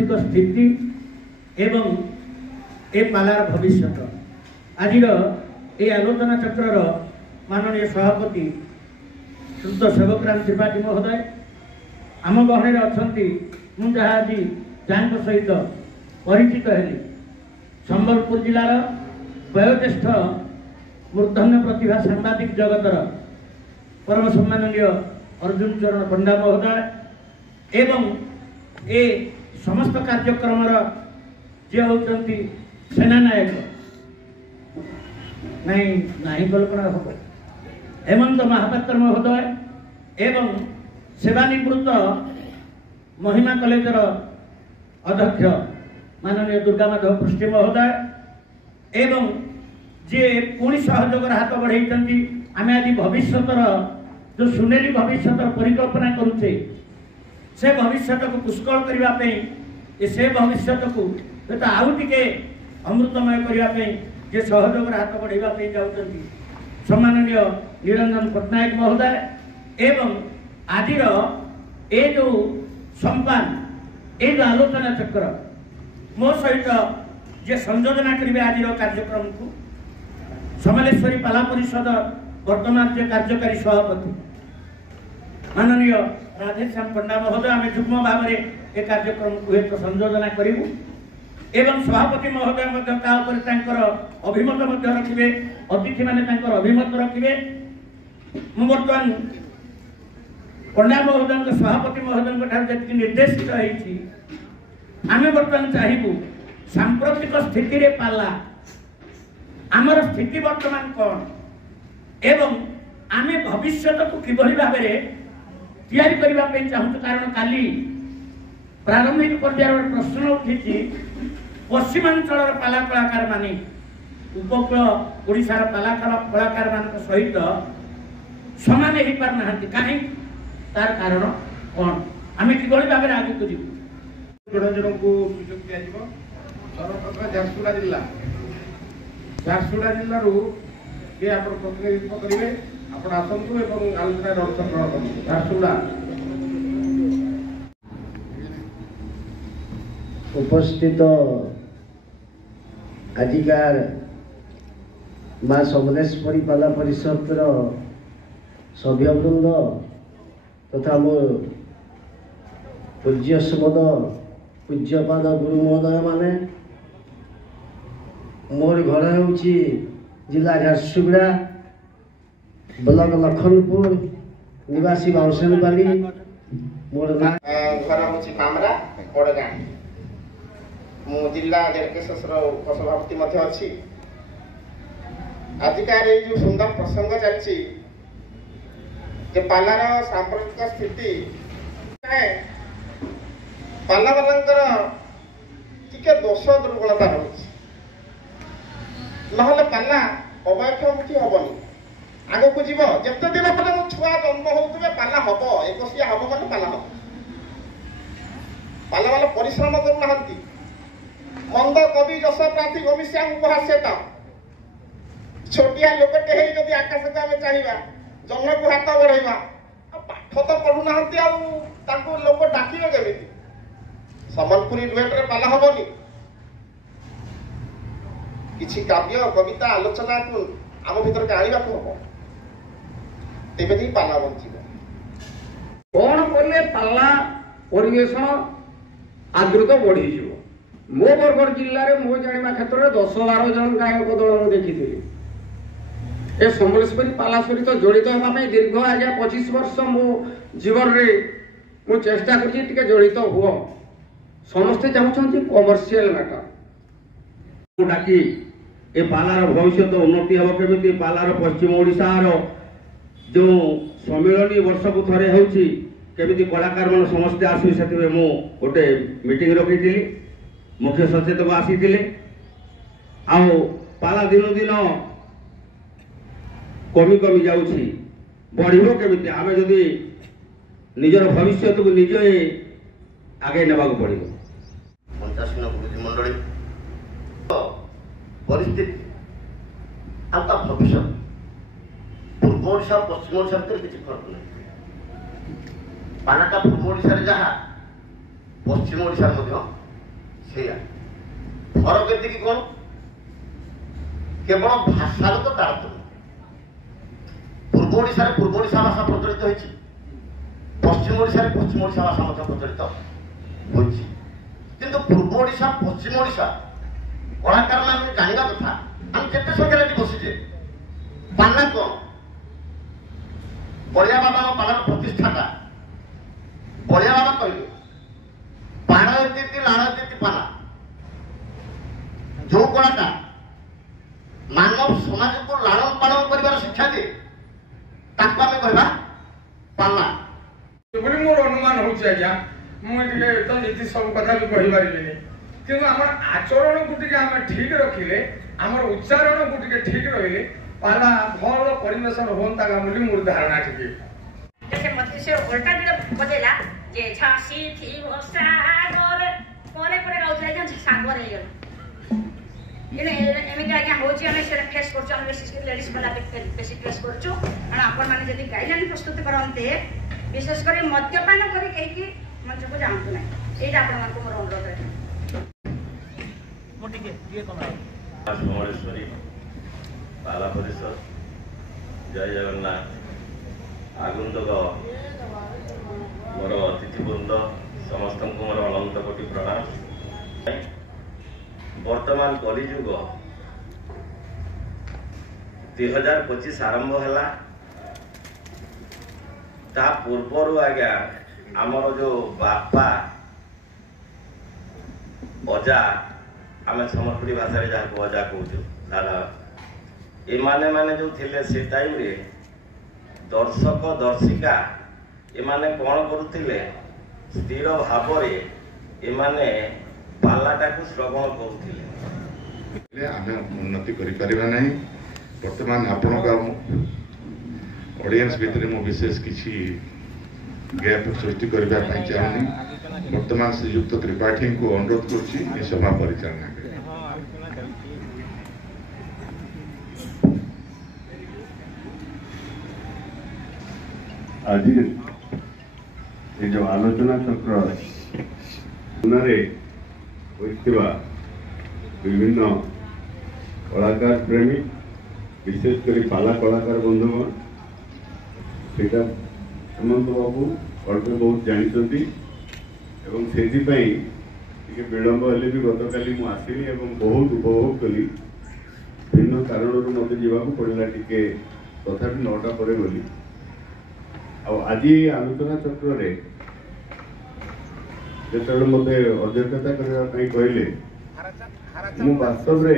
ସାମ୍ପ୍ରତିକ ସ୍ଥିତି एवं ए पालार भविष्य आज ये आलोचना चक्र माननीय सभापति श्रुत सेवकराम त्रिपाठी महोदय आम गहणे अच्छा मुझे आज जहाँ सहित परिचित हेली संबलपुर जिलार वयोज्येष्ठ मूर्धन्य प्रतिभा सांबादिक जगतर परम सम्माननीय अर्जुन चरण पंडा महोदय एवं ए समस्त कार्यक्रम जे होती सेनानायक नहीं कल्पना हम हेमंत महापात्र महोदय एवं सेवानिवृत्त महिमा कॉलेजर अध्यक्ष माननीय दुर्गा माधव पृष्टि महोदय एवं जे पुणी सहयोगर हाथ बढ़ाई आम आज भविष्यतर जो सुनेली भविष्यतर परिकल्पना करुचे से भविष्य को पुष्कल करने से भविष्य को आउ टे अमृतमय करने जे सहयोगर हाथ बढ़ाई जाऊँगी सम्माननीय निरंजन पट्टनायक महोदय एवं आज ये जो संपान ये जो आलोचना चक्र मो सहित जे संयोजना करेंगे आज कार्यक्रम को समलेश्वरी पाला परिषद वर्तमान जे कार्यकारी सभापति माननीय राधेश्याम पंडा महोदय आम जुग्म भाव में ये कार्यक्रम को एक संयोजना करूँ एवं सभापति महोदय अभिमत रखिए अतिथि मैंने अभिमत रखिए बर्तमान पंडा महोदय सभापति महोदय जी निर्देशित होती आम बर्तमान चाहबू सांप्रतिक स्थिति पाला आमर स्थिति बर्तमान कौन एवं आम भविष्य को किभली भाव में चाहूँ कारण काली प्रारंभिक पर्यायर प्रश्न उठी पश्चिमांचल पाला कलाकार माने उपकूल ओडिशार पाला कलाकार मान सहित समान हो पारना कहीं तार कारण कौन आम किभली भाव में आगे को जन को सुजोग दिया सर्वप्रथम झारसुगुड़ा जिल्ला किए आप प्रतिनिधित्व करेंगे आप आसतु आलोचना अंशग्रहण करेंगे झारसुगुड़ा उपस्थित आजिकार माँ समलेश्वरी पाला परिषद सभ्यवृंद तथा मोर पूज्य सुमद पूज्यपाद गुरु महोदय माने मोर घर हो जिला झारसुगुड़ा ब्लॉक लखनपुर निवासी बाउंसनबाली मोर घर हूँ कामरा बड़गाँ मु जिला जेडकेएसएस उपसभापति अच्छी आजिकार ये जो सुंदर प्रसंग चलती पालार सांप्रतिक स्थिति पाला वालंकर टिके दोष दुर्बलता रही ना पाला अवैधमुखी हेनी आग को जीव जिते दिन पर छुआ जन्म होते पाला हम एकसिया हम मैंने पाला हम पाला वाला परिश्रम करना मंद कवि जश प्रार्थी गमिष्या उपहास्यता छोटिया लोकटे जदि आकाश को आम चाहिए जन्न को हाथ बढ़ेगा पाठ तो पढ़ुना लोक डाकिबे केमी सम्बलपुरी डुएट पाला हेनी किसी काव्य कविता आलोचना को आम भीतर के आने को हम तेज पाला बंचब कौन कले पाला परिवेश आदृत बढ़ी मो बरगढ़ जिले में मो जाना क्षेत्र में 10-12 जन गायक दल देखी ए समलेश्वरी पाला सहित जड़ित होगा दीर्घ आज्ञा 25 वर्ष मो जीवन में चेष्टा कर जड़ित हुआ समस्ते चाहते कमर्शियल मैटर डाकी ए पालार भविष्य उन्नति हम केमी पालार पश्चिम ओडिशार जो सम्मिलनी वर्ष को थे होमी कलाकार मान समस्ते आसवे से मु गोटे मीटिंग रखी मुख्य सचेतक आसी पाला दिन दिन कमी कमी जाऊँगी बढ़ो केमी आम जदि निजर भविष्य को निज आगे नेबा पड़ो पंचाशीन गुरुजी मंडली परिस्थिति भविष्य पूर्व ओडिशा पश्चिम ओडिशा भर किसी फर्क नहीं पालाटा पूर्व ओडिशा जहाँ पश्चिम ओडिशा ସେଇଆ ଫରକ ଏତିକି କଣ କେବଳ ଭାଷାର ତ ତାରତମ୍ୟ। ପୂର୍ବ ଓଡ଼ିଶାରେ ପୂର୍ବ ଓଡ଼ିଶା ଭାଷା ପ୍ରଚଳିତ ହୋଇଛି, ପଶ୍ଚିମ ଓଡ଼ିଶାରେ ପଶ୍ଚିମ ଓଡ଼ିଶା ଭାଷା ମଧ୍ୟ ପ୍ରଚଳିତ ହୋଇଛି। କିନ୍ତୁ ପୂର୍ବ ଓଡ଼ିଶା ପଶ୍ଚିମ ଓଡ଼ିଶା କଳାକାର ମାନେ ଜାଣିବା କଥା ଆମେ କେତେ ସଂଖ୍ୟାରେ ଏଠି ବସିଛେ। ପାଲା କଣ? ବଳିଆ ବାବାଙ୍କ ପାଲାର ପ୍ରତିଷ୍ଠାତା ବଳିଆ ବାବା କହିଲେ ପାଣ ଏତିକି ଲାଳ ଏତିକି ପାଲା। ଯୋଉ କଳାଟା ମାନବ ସମାଜକୁ ଲାଳନ ପାଳନ କରିବାର ଶିକ୍ଷା ଦିଏ ତାକୁ ଆମେ କହିବା ପାଲା ବୋଲି ମୋର ଅନୁମାନ ହଉଛି। ଆଜ୍ଞା ମୁଁ ଟିକେ ତ ନୀତି ସବୁ କଥା ବି କହିପାରିବିନି, କିନ୍ତୁ ଆମର ଆଚରଣକୁ ଟିକେ ଆମେ ଠିକ ରଖିଲେ, ଆମର ଉଚ୍ଚାରଣକୁ ଟିକେ ଠିକ ରହିଲେ ପାଲା ଭଲ ପରିବେଷଣ ହୁଅନ୍ତା ବୋଲି ମୋର ଧାରଣା ଟିକେ। ସେ ଓଲଟା ଦିନ ବଜେଇଲା ଯେ ଝାঁସି ଥିବ ସାଗର ପରେ ପରେ ଗାଉଥିଲା ଆଜ୍ଞା ସାଗର ହେଇଗଲା। ଏମିତି ଆଜ୍ଞା ହଉଛି, ଆମେ ସେଟା ଫେସ୍ କରୁଛୁ। ଆମେ ବେଶୀ ଲେଡିଜ୍ ବାଲା ବେଶୀ ଫେସ୍ କରୁଛୁ। କାରଣ ଆପଣମାନେ ଯଦି ଗାଇଡଲାଇନ୍ ପ୍ରସ୍ତୁତି କରନ୍ତେ, ବିଶେଷ କରି ମଦ୍ୟପାନ କରି କେହି ମଞ୍ଚକୁ ଯାଆନ୍ତୁ ନାହିଁ। ଏଇଟା ଆପଣମାନଙ୍କୁ ମୋର ଅନୁରୋଧ ରହିବ। ସମଲେଶ୍ୱରୀ ପାଲା ପରିଷଦ, ଜୟ ଜଗନ୍ନାଥ। ଆଗନ୍ତୁକ ମୋର ଅତିଥିବୃନ୍ଦ ସମସ୍ତଙ୍କୁ ମୋର ଅନନ୍ତ କୋଟି ପ୍ରଣାମ। ବର୍ତ୍ତମାନ କଳିଯୁଗ 2025 ଆରମ୍ଭ ହେଲା। ତା ପୂର୍ବରୁ ଆଜ୍ଞା ଆମର ଯୋଉ ବାପା ଅଜା, ଆମେ ସମ୍ବଲପୁରୀ ଭାଷାରେ ଯାହାକୁ ଅଜା କହୁଛୁ, ଦାଦା, ଏମାନେ ଯୋଉ ଥିଲେ ସେ ଟାଇମରେ ଦର୍ଶକ ଦର୍ଶିକା ଏମାନେ କଣ କରୁଥିଲେ, ସ୍ଥିର ଭାବରେ ଏମାନେ ପାଲାଟାକୁ ଶ୍ରବଣ କରୁଥିଲେ। ଆମେ ଉନ୍ନତି କରିପାରିବା ନାହିଁ। ବର୍ତ୍ତମାନ ଆପଣଙ୍କ ଅଡିଏନ୍ସ ଭିତରେ ମୁଁ ବିଶେଷ କିଛି ଗ୍ୟାପ୍ ସୃଷ୍ଟି କରିବା ପାଇଁ ଚାହୁଁନି। ବର୍ତ୍ତମାନ ଶ୍ରୀଯୁକ୍ତ ତ୍ରିପାଠୀଙ୍କୁ ଅନୁରୋଧ କରୁଛି ଏ ସଭା ପରିଚାଳନା କରିବା। ଆଜି ଏ ଯୋଉ ଆଲୋଚନା ଚକ୍ର ସୁନାରେ ହୋଇଥିବା ବିଭିନ୍ନ କଳାକାର ପ୍ରେମୀ, ବିଶେଷ କରି ପାଲା କଳାକାର ବନ୍ଧୁଗଣ, ସେଇଟା ହେମନ୍ତ ବାବୁ ଅଳ୍ପ ବହୁତ ଜାଣିଛନ୍ତି ଏବଂ ସେଥିପାଇଁ ଟିକେ ବିଳମ୍ବ ହେଲେ ବି ଗତକାଲି ମୁଁ ଆସିଲି ଏବଂ ବହୁତ ଉପଭୋଗ କଲି। ଭିନ୍ନ କାରଣରୁ ମୋତେ ଯିବାକୁ ପଡ଼ିଲା, ଟିକେ ତଥାପି 9ଟା ପରେ ଗଲି। ଆଉ ଆଜି ଆଲୋଚନା ଚକ୍ରରେ ଯେତେବେଳେ ମୋତେ ଅଧ୍ୟକ୍ଷତା କରିବା ପାଇଁ କହିଲେ, ମୁଁ ବାସ୍ତବରେ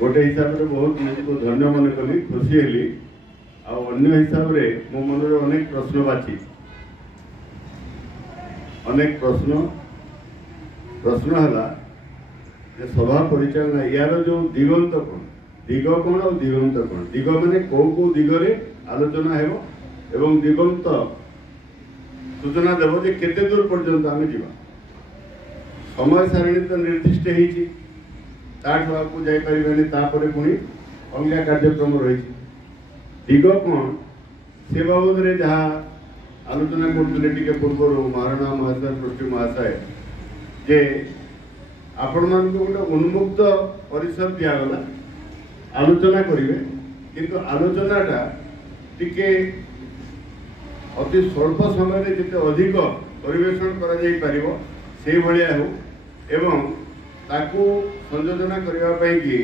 ଗୋଟେ ହିସାବରେ ବହୁତ ନିଜକୁ ଧନ୍ୟ ମନେ କଲି, ଖୁସି ହେଲି। ଆଉ ଅନ୍ୟ ହିସାବରେ ମୋ ମନରେ ଅନେକ ପ୍ରଶ୍ନବାଚୀ, ଅନେକ ପ୍ରଶ୍ନ ହେଲା ଯେ ସଭା ପରିଚାଳନା ୟାର ଯୋଉ ଦିଗନ୍ତ କଣ, ଦିଗ କଣ ଆଉ ଦିଗନ୍ତ କଣ। ଦିଗ ମାନେ କୋଉ ଦିଗରେ ଆଲୋଚନା ହେବ ଏବଂ ଦିଗନ୍ତ ସୂଚନା ଦେବ ଯେ କେତେ ଦୂର ପର୍ଯ୍ୟନ୍ତ ଆମେ ଯିବା। ସମୟ ସାରଣୀ ତ ନିର୍ଦ୍ଦିଷ୍ଟ ହେଇଛି, ତାଠୁ ଆଗକୁ ଯାଇପାରିବାନି, ତାପରେ ପୁଣି ଅଲଗା କାର୍ଯ୍ୟକ୍ରମ ରହିଛି। ଦିଗ କଣ ସେ ବାବଦରେ ଯାହା ଆଲୋଚନା କରୁଥିଲେ ଟିକେ ପୂର୍ବରୁ ମହାରଣା ମହାଶୟ, ପୃଷ୍ଟି ମହାଶୟ, ଯେ ଆପଣମାନଙ୍କୁ ଗୋଟେ ଉନ୍ମୁକ୍ତ ପରିସର ଦିଆଗଲା, ଆଲୋଚନା କରିବେ, କିନ୍ତୁ ଆଲୋଚନାଟା ଟିକେ ଅତି ସ୍ୱଳ୍ପ ସମୟରେ ଯେତେ ଅଧିକ ପରିବେଷଣ କରାଯାଇପାରିବ ସେଇଭଳିଆ ହେଉ ଏବଂ ତାକୁ ସଂଯୋଜନା କରିବା ପାଇଁକି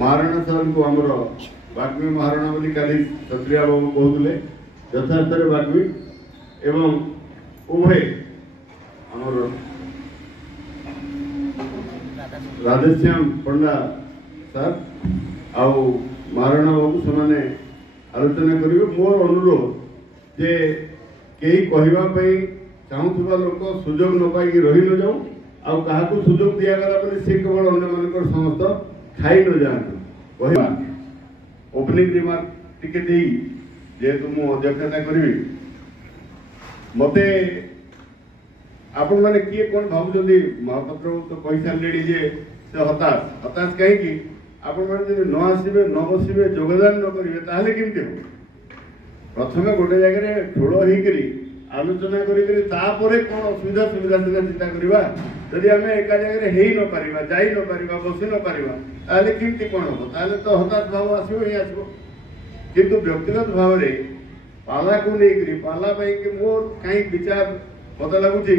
ମହାରଣା ସାର୍ଙ୍କୁ ଆମର ବାଗ୍ମୀ ମହାରଣା ବୋଲି କାଲି କ୍ଷତ୍ରିୟା ବାବୁ କହୁଥିଲେ, ଯଥାର୍ଥରେ ବାଗ୍ମୀ ଏବଂ ଉଭୟ ଆମର ରାଧେଶ୍ୟାମ ପଣ୍ଡା ସାର୍ ଆଉ ମହାରଣା ବାବୁ ସେମାନେ ଆଲୋଚନା କରିବେ। ମୋର ଅନୁରୋଧ ଯେ କେହି କହିବା ପାଇଁ ଚାହୁଁଥିବା ଲୋକ ସୁଯୋଗ ନ ପାଇକି ରହି ନ ଯାଉ, ଆଉ କାହାକୁ ସୁଯୋଗ ଦିଆଗଲା ପରେ ସେ କେବଳ ଅନ୍ୟମାନଙ୍କର ସମସ୍ତ ଖାଇ ନ ଯାଆନ୍ତୁ। କହିବା ଓପନିଂ ରିମାର୍କ ଟିକେ ଦେଇ ଯେହେତୁ ମୁଁ ଅଧ୍ୟକ୍ଷତା କରିବି, ମତେ ଆପଣମାନେ କିଏ କଣ ଭାବୁଛନ୍ତି, ମହାପାତ୍ର ତ କହିସାରିଲେଣି ଯେ ସେ ହତାଶ କାହିଁକି? ଆପଣମାନେ ଯଦି ନ ଆସିବେ, ନ ବସିବେ, ଯୋଗଦାନ ନ କରିବେ ତାହେଲେ କେମିତି ହେବ? ପ୍ରଥମେ ଗୋଟେ ଜାଗାରେ ଠୁଳ ହେଇକରି आलोचना करी तापर कौन असुविधा सुविधा सीना चिंता करवा जदि आम एका जगह हो न पारिबा जाई न पारिबा बसी न पारिबा ताले केमती कौन हम ताले तो हताश भाव आसो ही आसो किंतु व्यक्तिगत भाव में पाला को लेकर पाला कि मोर कहीं विचार मत लगुच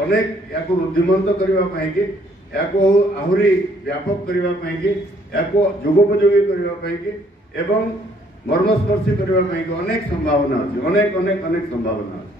अनेक या वृद्धिमंत करने आहरी व्यापक करने जुगोपयोगी करने मर्मस्पर्शी करने अनेक संभावना अच्छी अनेक अनेक अनेक संभावना अच्छी।